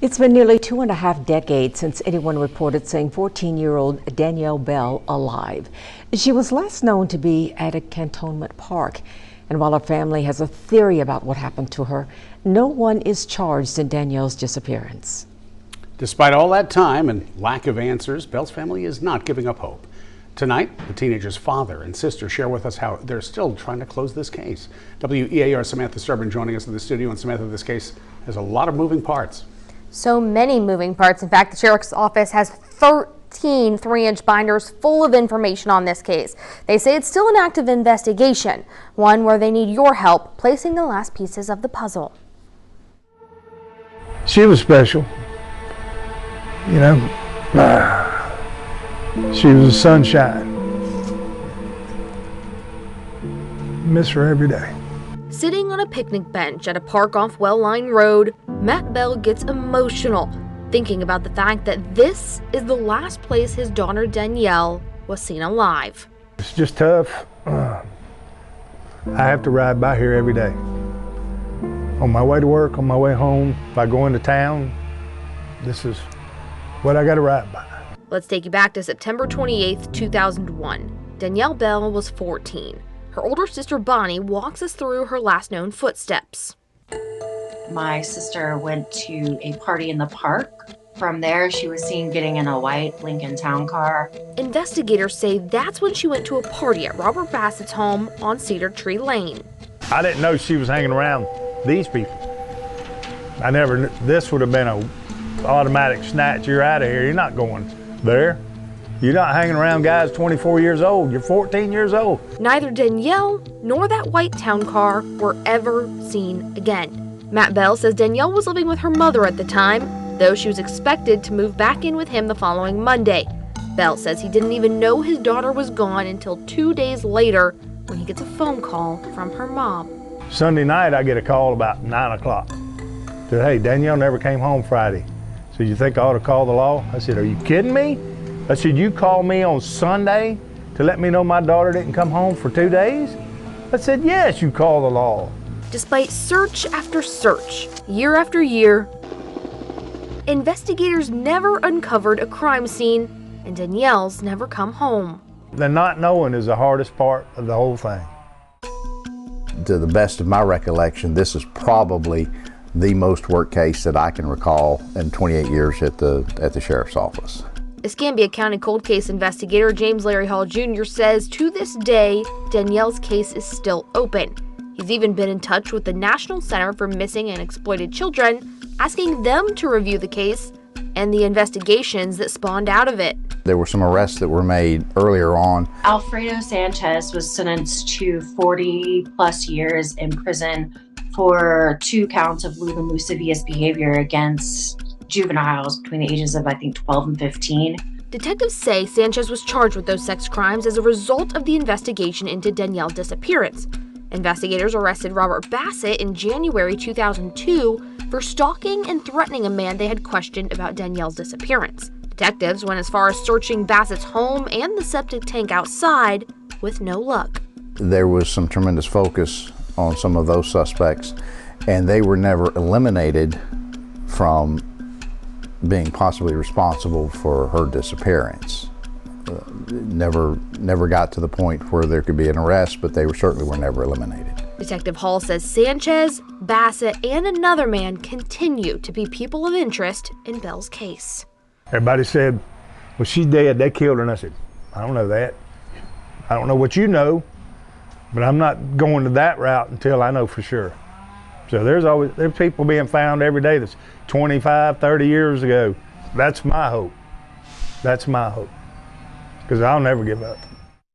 It's been nearly 2.5 decades since anyone reported seeing 14-year-old Danielle Bell alive. She was last known to be at a cantonment park. And while her family has a theory about what happened to her, no one is charged in Danielle's disappearance. Despite all that time and lack of answers, Bell's family is not giving up hope. Tonight, the teenager's father and sister share with us how they're still trying to close this case. WEAR Samantha Sturbin joining us in the studio. And Samantha, this case has a lot of moving parts. So many moving parts. In fact, the sheriff's office has 13 3-inch binders full of information on this case. They say it's still an active investigation, one where they need your help placing the last pieces of the puzzle. She was special, you know. She was a sunshine. Miss her every day. Sitting on a picnic bench at a park off Well Line Road, Matt Bell gets emotional, thinking about the fact that this is the last place his daughter Danielle was seen alive. It's just tough. I have to ride by here every day. On my way to work, on my way home, if I go into town, this is what I got to ride by. Let's take you back to September 28th, 2001. Danielle Bell was 14. Her older sister Bonnie walks us through her last known footsteps. My sister went to a party in the park. From there, she was seen getting in a white Lincoln Town car. Investigators say that's when she went to a party at Robert Bassett's home on Cedar Tree Lane. I didn't know she was hanging around these people. I never knew. This would have been a automatic snatch. You're out of here. You're not going there. You're not hanging around guys 24 years old. You're 14 years old. Neither Danielle nor that white town car were ever seen again. Matt Bell says Danielle was living with her mother at the time, though she was expected to move back in with him the following Monday. Bell says he didn't even know his daughter was gone until 2 days later when he gets a phone call from her mom. Sunday night, I get a call about 9 o'clock. Said, hey, Danielle never came home Friday. So you think I ought to call the law? I said, are you kidding me? I said, you called me on Sunday to let me know my daughter didn't come home for 2 days? I said, yes, you call the law. Despite search after search, year after year, investigators never uncovered a crime scene, and Danielle's never come home. The not knowing is the hardest part of the whole thing. To the best of my recollection, this is probably the most work case that I can recall in 28 years at the sheriff's office. Escambia County cold case investigator James Larry Hall Jr. says to this day, Danielle's case is still open. He's even been in touch with the National Center for Missing and Exploited Children, asking them to review the case and the investigations that spawned out of it. There were some arrests that were made earlier on. Alfredo Sanchez was sentenced to 40 plus years in prison for 2 counts of lewd and lascivious behavior against juveniles between the ages of, I think, 12 and 15. Detectives say Sanchez was charged with those sex crimes as a result of the investigation into Danielle's disappearance. Investigators arrested Robert Bassett in January 2002 for stalking and threatening a man they had questioned about Danielle's disappearance. Detectives went as far as searching Bassett's home and the septic tank outside with no luck. There was some tremendous focus on some of those suspects, and they were never eliminated from being possibly responsible for her disappearance. Never got to the point where there could be an arrest, but they certainly were never eliminated. Detective Hall says Sanchez, Bassett, and another man continue to be people of interest in Bell's case. Everybody said, well, she's dead, they killed her, and I said, I don't know that. I don't know what you know, but I'm not going to that route until I know for sure. So there's people being found every day that's 25, 30 years ago. That's my hope. That's my hope. Because I'll never give up.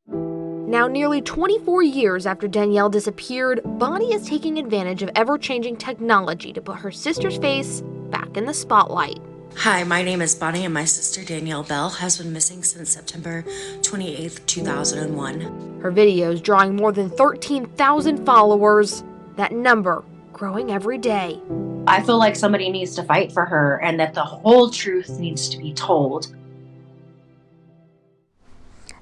Now, nearly 24 years after Danielle disappeared, Bonnie is taking advantage of ever-changing technology to put her sister's face back in the spotlight. Hi, my name is Bonnie, and my sister Danielle Bell has been missing since September 28th, 2001. Her videos drawing more than 13,000 followers, that number growing every day. I feel like somebody needs to fight for her and that the whole truth needs to be told.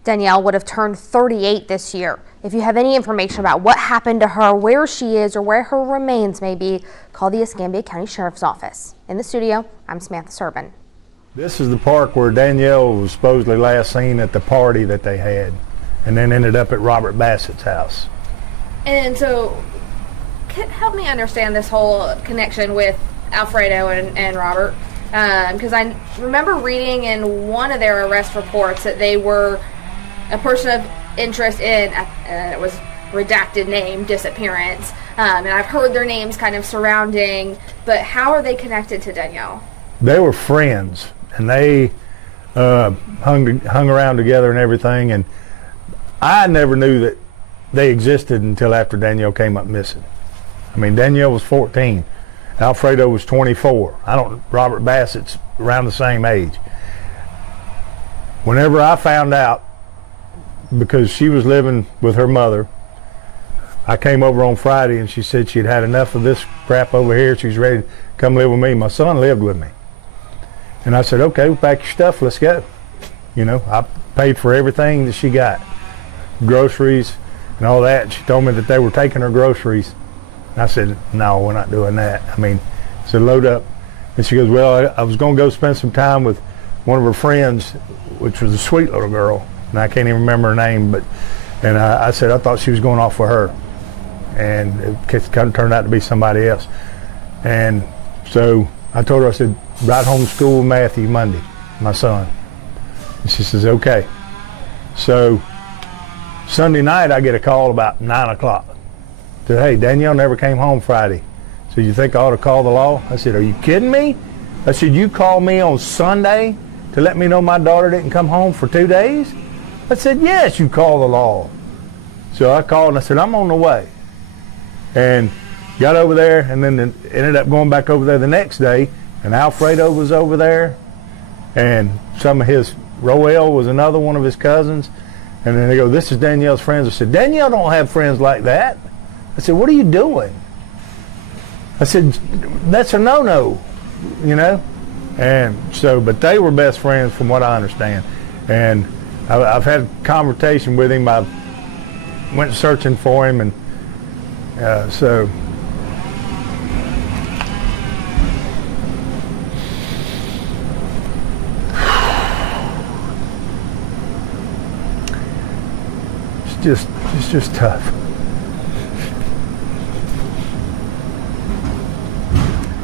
Danielle would have turned 38 this year. If you have any information about what happened to her, where she is, or where her remains may be, call the Escambia County Sheriff's Office. In the studio, I'm Samantha Servin. This is the park where Danielle was supposedly last seen at the party that they had, and then ended up at Robert Bassett's house. And so, help me understand this whole connection with Alfredo and Robert, because I remember reading in one of their arrest reports that they were a person of interest in, it was redacted name, disappearance, and I've heard their names kind of surrounding, but how are they connected to Danielle? They were friends, and they hung around together and everything, and I never knew that they existed until after Danielle came up missing. I mean, Danielle was 14, Alfredo was 24. Robert Bassett's around the same age. Whenever I found out, because she was living with her mother, I came over on Friday and she said she'd had enough of this crap over here. She's ready to come live with me. My son lived with me. And I said, okay, well, pack your stuff, let's go. You know, I paid for everything that she got, groceries and all that. And she told me that they were taking her groceries. And I said, no, we're not doing that. I mean, I said, load up. And she goes, well, I was going to go spend some time with one of her friends, which was a sweet little girl. And I can't even remember her name, and I said I thought she was going off for her, and it kind of turned out to be somebody else. And so I told her, I said, ride home to school with Matthew Monday, my son. And she says, okay. So Sunday night I get a call about 9 o'clock. Said, hey, Danielle never came home Friday. So you think I ought to call the law? I said, are you kidding me? I said, you called me on Sunday to let me know my daughter didn't come home for 2 days? I said, yes, you call the law. So I called and I said, I'm on the way. And got over there, and then ended up going back over there the next day, and Alfredo was over there, and some of his, Roel was another one of his cousins. And then they go, this is Danielle's friends. I said, Danielle don't have friends like that. I said, what are you doing? I said, that's a no-no, you know? And so, but they were best friends from what I understand. And I've had a conversation with him. I went searching for him, and so it's just tough.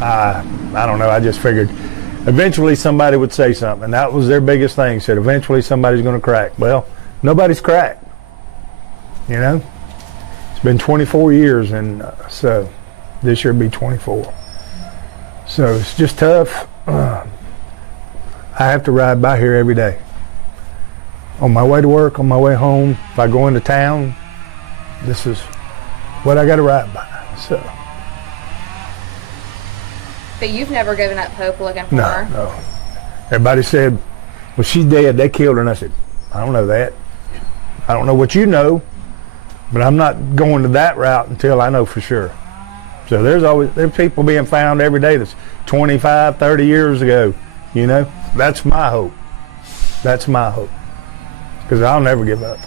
I don't know. I just figured eventually somebody would say something. That was their biggest thing. Said eventually somebody's going to crack. Well, nobody's cracked. You know, it's been 24 years, and so this year will be 24. So it's just tough. I have to ride by here every day. On my way to work, on my way home, if I go into town, this is what I got to ride by. So. But you've never given up hope looking for her? No. Everybody said, well, she's dead, they killed her. And I said, I don't know that. I don't know what you know, but I'm not going to that route until I know for sure. So there's people being found every day that's 25, 30 years ago, you know? That's my hope. That's my hope. Because I'll never give up.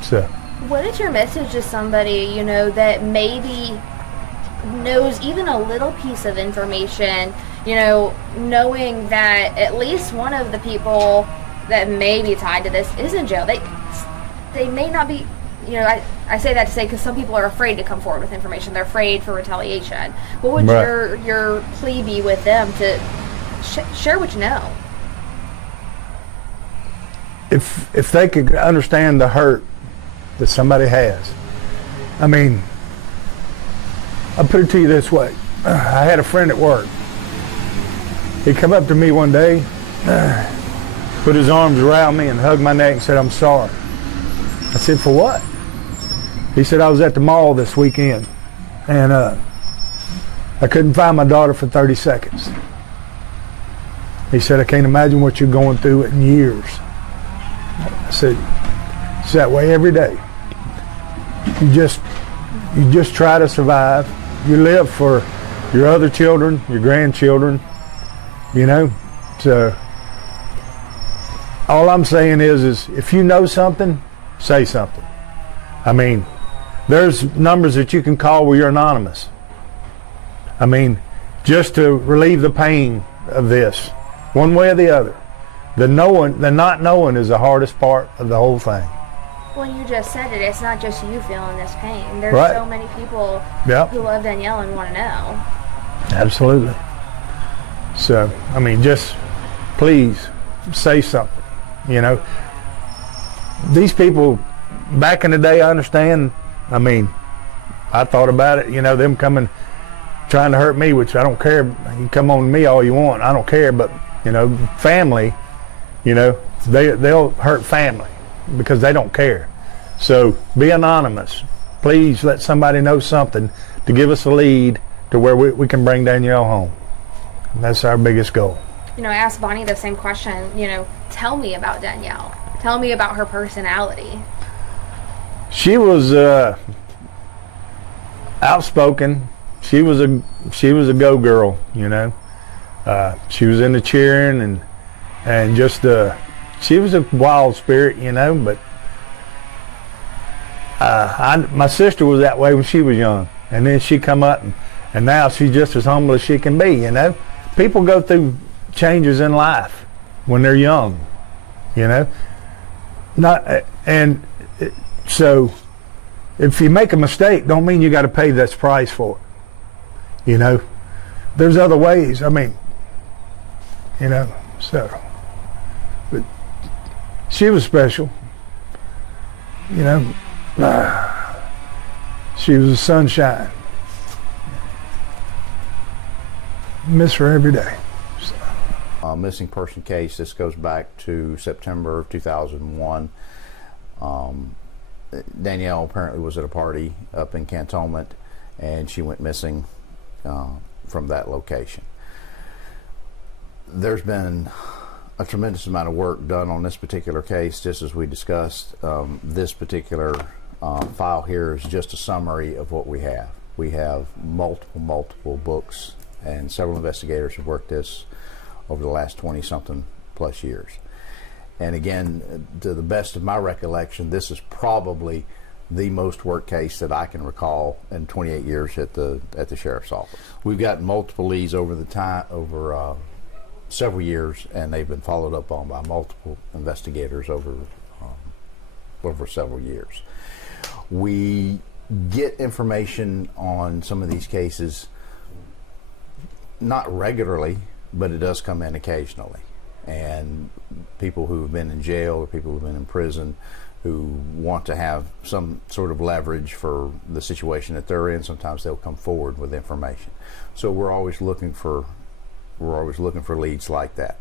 So. What is your message to somebody, you know, that maybe knows even a little piece of information, you know, knowing that at least one of the people that may be tied to this is in jail? They may not be, you know, I say that to say because some people are afraid to come forward with information. They're afraid for retaliation. What would your plea be with them to share what you know? If they could understand the hurt that somebody has. I mean, I'll put it to you this way. I had a friend at work. He come up to me one day, put his arms around me and hugged my neck and said, I'm sorry. I said, for what? He said, I was at the mall this weekend, and I couldn't find my daughter for 30 seconds. He said, I can't imagine what you're going through in years. I said, it's that way every day. You just try to survive. You live for your other children, your grandchildren, you know. So all I'm saying is if you know something, say something. I mean, there's numbers that you can call where you're anonymous. I mean, just to relieve the pain of this, one way or the other. The not knowing is the hardest part of the whole thing. Well, you just said it. It's not just you feeling this pain. There's Right. so many people Yep. who love Danielle and want to know. Absolutely. So, I mean, just please say something. You know, these people back in the day, I understand. I mean, I thought about it, you know, them coming, trying to hurt me, which I don't care. You can come on to me all you want. I don't care. But, you know, family, you know, they'll hurt family because they don't care. So be anonymous. Please let somebody know something to give us a lead to where we can bring Danielle home. And that's our biggest goal. You know, I asked Bonnie the same question. You know, tell me about Danielle. Tell me about her personality. She was outspoken. She was a go girl. You know, she was into cheering and just she was a wild spirit. You know, but my sister was that way when she was young, and then she come up and now she's just as humble as she can be. You know, people go through changes in life when they're young. You know, so if you make a mistake, don't mean you got to pay this price for it. You know, there's other ways. I mean, you know, so, but she was special. You know, she was a sunshine. Miss her every day. Missing person case, this goes back to September of 2001. Danielle apparently was at a party up in Cantonment, and she went missing from that location. There's been a tremendous amount of work done on this particular case, just as we discussed. This particular file here is just a summary of what we have. We have multiple books, and several investigators have worked this over the last 20-something plus years. And again, to the best of my recollection, this is probably the most work case that I can recall in 28 years at the sheriff's office. We've got multiple leads over several years, and they've been followed up on by multiple investigators over several years. We get information on some of these cases not regularly, but it does come in occasionally. And people who have been in jail or people who have been in prison who want to have some sort of leverage for the situation that they're in, sometimes they'll come forward with information. So we're always looking for leads like that.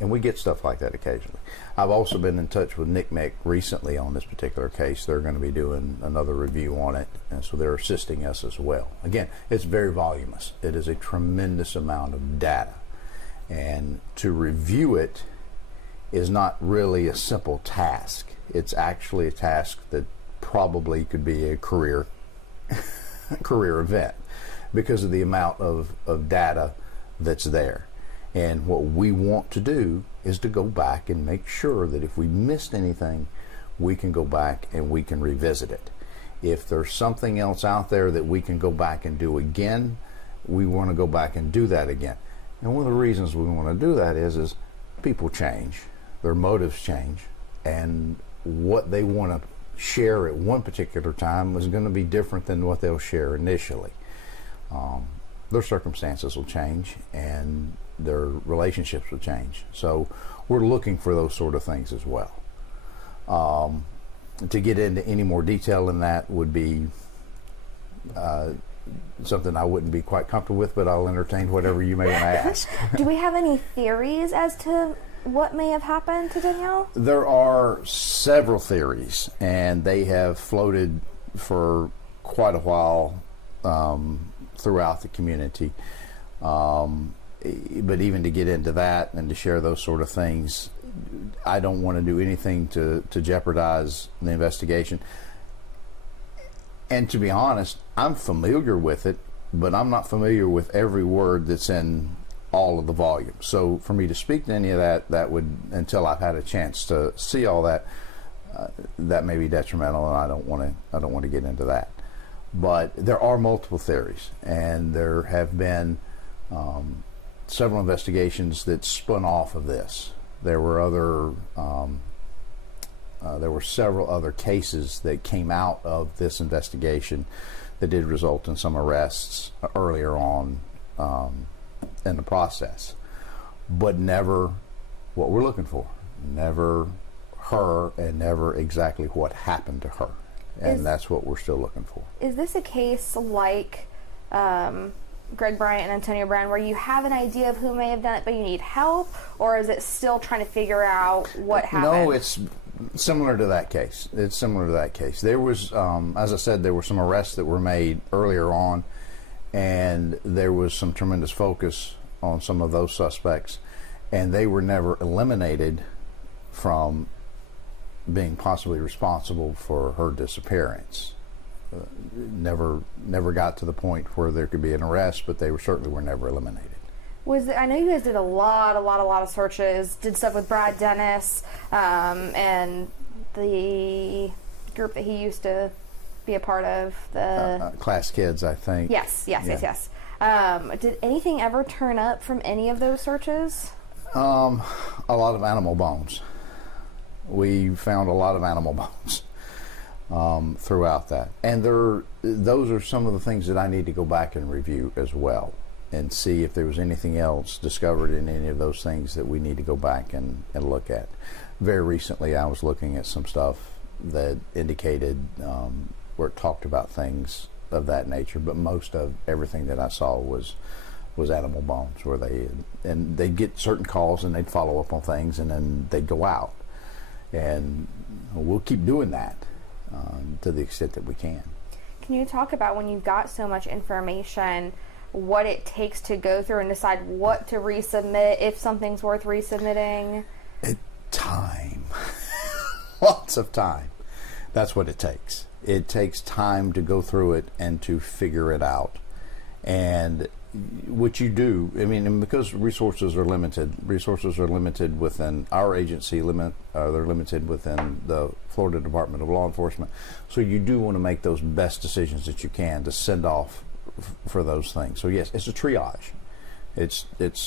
And we get stuff like that occasionally. I've also been in touch with NCMEC recently on this particular case. They're going to be doing another review on it, and so they're assisting us as well. Again, it's very voluminous. It is a tremendous amount of data. And to review it is not really a simple task. It's actually a task that probably could be a career event because of the amount of data that's there. And what we want to do is to go back and make sure that if we missed anything, we can go back and we can revisit it. If there's something else out there that we can go back and do again, we want to go back and do that again. And one of the reasons we want to do that is people change, their motives change, and what they want to share at one particular time is going to be different than what they'll share initially. Their circumstances will change and their relationships will change. So we're looking for those sort of things as well. To get into any more detail in that would be something I wouldn't be quite comfortable with, but I'll entertain whatever you may want to ask. Do we have any theories as to what may have happened to Danielle? There are several theories, and they have floated for quite a while throughout the community. But even to get into that and to share those sort of things, I don't want to do anything to jeopardize the investigation. And to be honest, I'm familiar with it, but I'm not familiar with every word that's in all of the volume. So for me to speak to any of that, that would, until I've had a chance to see all that, that may be detrimental, and I don't want to get into that. But there are multiple theories, and there have been several investigations that spun off of this. There were several other cases that came out of this investigation that did result in some arrests earlier on in the process, but never what we're looking for. Never her, and never exactly what happened to her. And that's what we're still looking for. Is this a case like Greg Bryant and Antonio Brown, where you have an idea of who may have done it, but you need help, or is it still trying to figure out what happened? No, it's similar to that case. It's similar to that case. There was, as I said, there were some arrests that were made earlier on, and there was some tremendous focus on some of those suspects, and they were never eliminated from being possibly responsible for her disappearance. Never got to the point where there could be an arrest, but they certainly were never eliminated. I know you guys did a lot of searches, did stuff with Brad Dennis, and the group that he used to be a part of, the Class Kids, I think. Yes. Did anything ever turn up from any of those searches? A lot of animal bones. We found a lot of animal bones throughout that, and those are some of the things that I need to go back and review as well, and see if there was anything else discovered in any of those things that we need to go back and look at. Very recently, I was looking at some stuff that indicated where it talked about things of that nature, but most of everything that I saw was animal bones, where they'd get certain calls and they'd follow up on things, and then they'd go out. And we'll keep doing that to the extent that we can. Can you talk about, when you've got so much information, what it takes to go through and decide what to resubmit, if something's worth resubmitting? Time. Lots of time. That's what it takes. It takes time to go through it and to figure it out. And what you do, I mean, and because resources are limited within our agency, they're limited within the Florida Department of Law Enforcement. So you do want to make those best decisions that you can to send off for those things. So yes, it's a triage. It's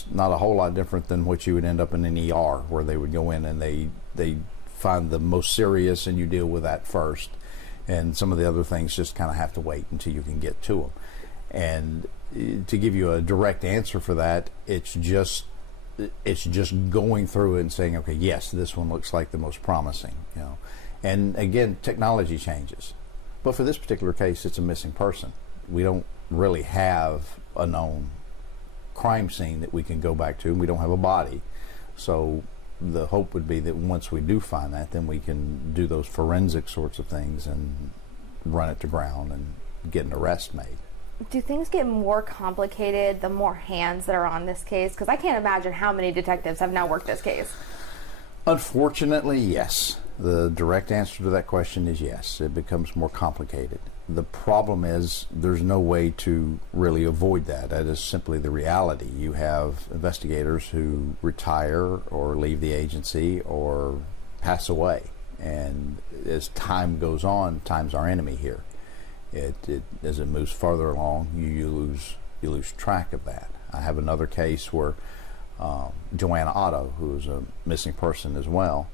not a whole lot different than what you would end up in an ER, where they would go in and they find the most serious and you deal with that first, and some of the other things just kind of have to wait until you can get to them. And to give you a direct answer for that, it's just going through it and saying, okay, yes, this one looks like the most promising, you know. And again, technology changes, but for this particular case, it's a missing person. We don't really have a known crime scene that we can go back to, and we don't have a body. So the hope would be that once we do find that, then we can do those forensic sorts of things and run it to ground and get an arrest made. Do things get more complicated the more hands that are on this case? Because I can't imagine how many detectives have now worked this case. Unfortunately, yes. The direct answer to that question is yes. It becomes more complicated. The problem is there's no way to really avoid that. That is simply the reality. You have investigators who retire or leave the agency or pass away. And as time goes on, time's our enemy here. As it moves farther along, you lose track of that. I have another case where Joanna Otto, who is a missing person as well,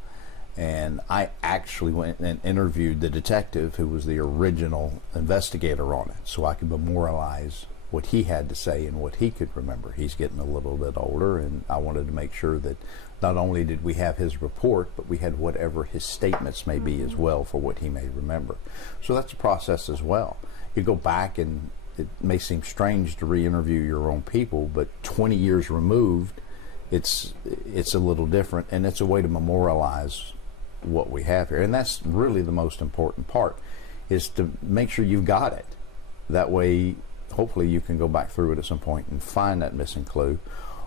and I actually went and interviewed the detective who was the original investigator on it, so I could memorialize what he had to say and what he could remember. He's getting a little bit older, and I wanted to make sure that not only did we have his report, but we had whatever his statements may be as well for what he may remember. So that's a process as well. You go back, and it may seem strange to re-interview your own people, but 20 years removed, it's a little different, and it's a way to memorialize what we have here. And that's really the most important part, is to make sure you've got it. That way, hopefully you can go back through it at some point and find that missing clue.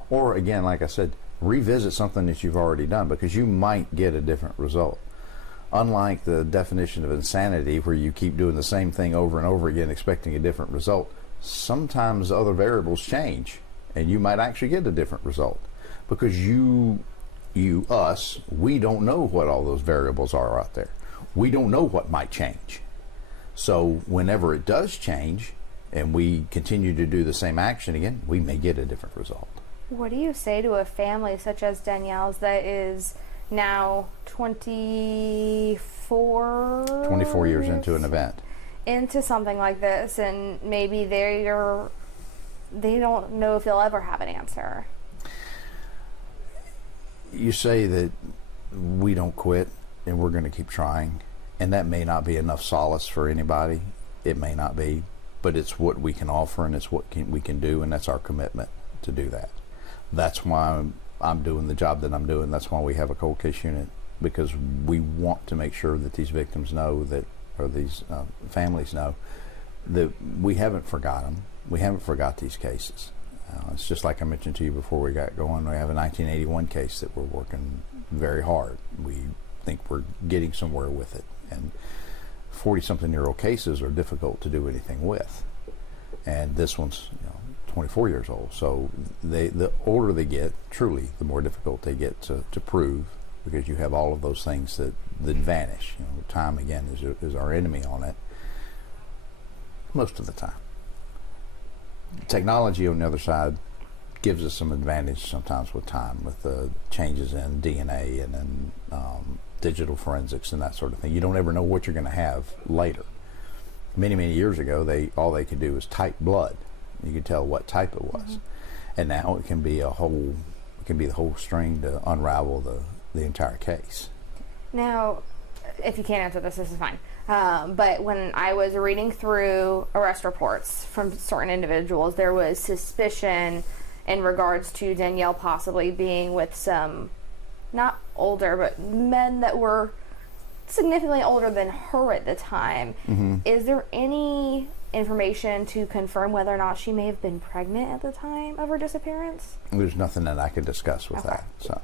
Or again, like I said, revisit something that you've already done, because you might get a different result. Unlike the definition of insanity, where you keep doing the same thing over and over again expecting a different result, sometimes other variables change and you might actually get a different result, because us, we don't know what all those variables are out there. We don't know what might change. So whenever it does change and we continue to do the same action again, we may get a different result. What do you say to a family such as Danielle's that is now 24 years into an event, into something like this, and maybe they don't know if they'll ever have an answer? You say that we don't quit and we're going to keep trying, and that may not be enough solace for anybody. It may not be, but it's what we can offer, and it's what we can do, and that's our commitment to do that. That's why I'm doing the job that I'm doing. That's why we have a cold case unit, because we want to make sure that these victims know that, or these families know, that we haven't forgotten. We haven't forgot these cases. It's just like I mentioned to you before we got going. We have a 1981 case that we're working very hard. We think we're getting somewhere with it. And 40-something-year-old cases are difficult to do anything with. And this one's 24 years old. So the older they get, truly, the more difficult they get to prove, because you have all of those things that vanish. Time, again, is our enemy on it most of the time. Technology, on the other side, gives us some advantage sometimes with time, with the changes in DNA and in digital forensics and that sort of thing. You don't ever know what you're going to have later. Many years ago, all they could do was type blood. You could tell what type it was. And now it can be the whole string to unravel the entire case. Now, if you can't answer this is fine. But when I was reading through arrest reports from certain individuals, there was suspicion in regards to Danielle possibly being with some, not older, but men that were significantly older than her at the time. Is there any information to confirm whether or not she may have been pregnant at the time of her disappearance? There's nothing that I could discuss with that. So.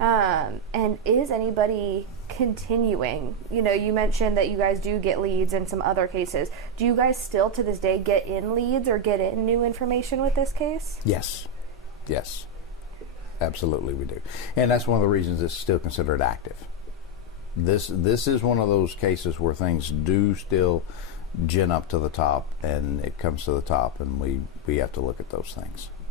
And is anybody continuing? You mentioned that you guys do get leads in some other cases. Do you guys still to this day get in leads or get in new information with this case? Yes. Absolutely we do. And that's one of the reasons it's still considered active. This is one of those cases where things do still gin up to the top, and it comes to the top, and we have to look at those things.